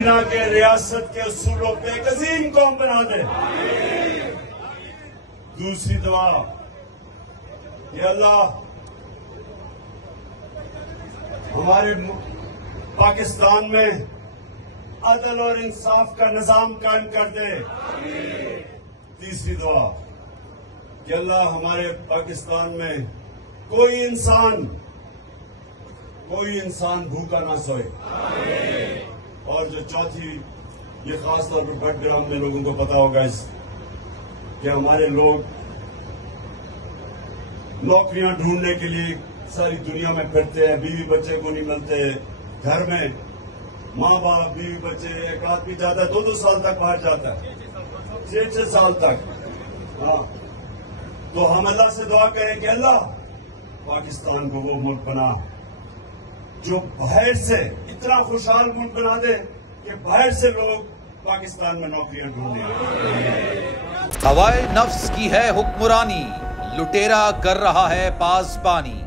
दुनिया के रियासत के उसूलों पे एक अजीम कौम बना दे। दूसरी दुआ, ये अल्लाह हमारे पाकिस्तान में अदल और इंसाफ का निजाम कायम कर दे। तीसरी दुआ, कि अल्लाह हमारे पाकिस्तान में कोई इंसान भूखा ना सोए। और जो चौथी, ये खास तौर पर बड़ग्राम में लोगों को पता होगा कि हमारे लोग नौकरियां ढूंढने के लिए सारी दुनिया में फिरते हैं, बीवी बच्चे को नहीं मिलते। घर में माँ बाप, बीवी बच्चे, एक आदमी जाता है 2-2 साल तक बाहर जाता है, 6-6 साल तक। हाँ, तो हम अल्लाह से दुआ करें कि अल्लाह पाकिस्तान को वो मुल्क बना जो बाहर से इतना खुशहाल मुल्क बना दे कि बाहर से लोग पाकिस्तान में नौकरियां ढूंढें। हवाए नफ्स की है हुक्मरानी, लुटेरा कर रहा है पासबानी।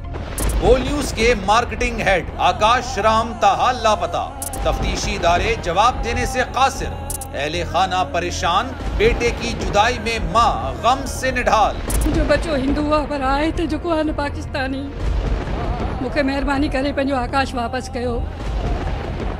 बोल न्यूज के मार्केटिंग हेड आकाश राम ताहा लापता, तफ्तीशी इदारे जवाब देने से कासिर। अहले खाना परेशान, बेटे की जुदाई में माँ गम से निढाल। जो बच्चो हिंदू पर आए थे, जो पाकिस्तानी, मुझे मेहरबानी करे पंहिंजो आकाश वापस कयो।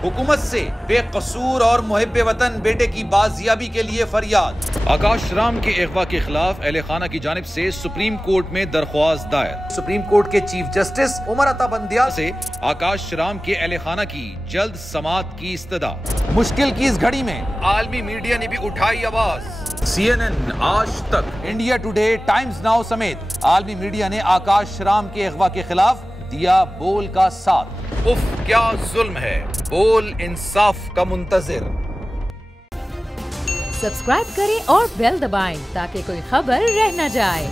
हुकूमत से बेकसूर और मुहिब्बे वतन बेटे की बाजियाबी के लिए फरियाद। आकाश राम के अगवा के खिलाफ अहले खाना की जानिब से सुप्रीम कोर्ट में दरख्वास्त दायर। सुप्रीम कोर्ट के चीफ जस्टिस उमर अता बंदियाल से आकाश राम के अहले खाना की जल्द समाअत की इस्तदा। मुश्किल की इस घड़ी में आलमी मीडिया ने भी उठाई आवाज। CNN, आज तक, इंडिया टुडे, टाइम्स नाउ समेत आलमी मीडिया ने आकाश राम के अगवा के खिलाफ दिया बोल का साथ। उफ, क्या जुल्म है, बोल इंसाफ का मुंतजिर। सब्सक्राइब करें और बेल दबाएं ताकि कोई खबर रह न जाए।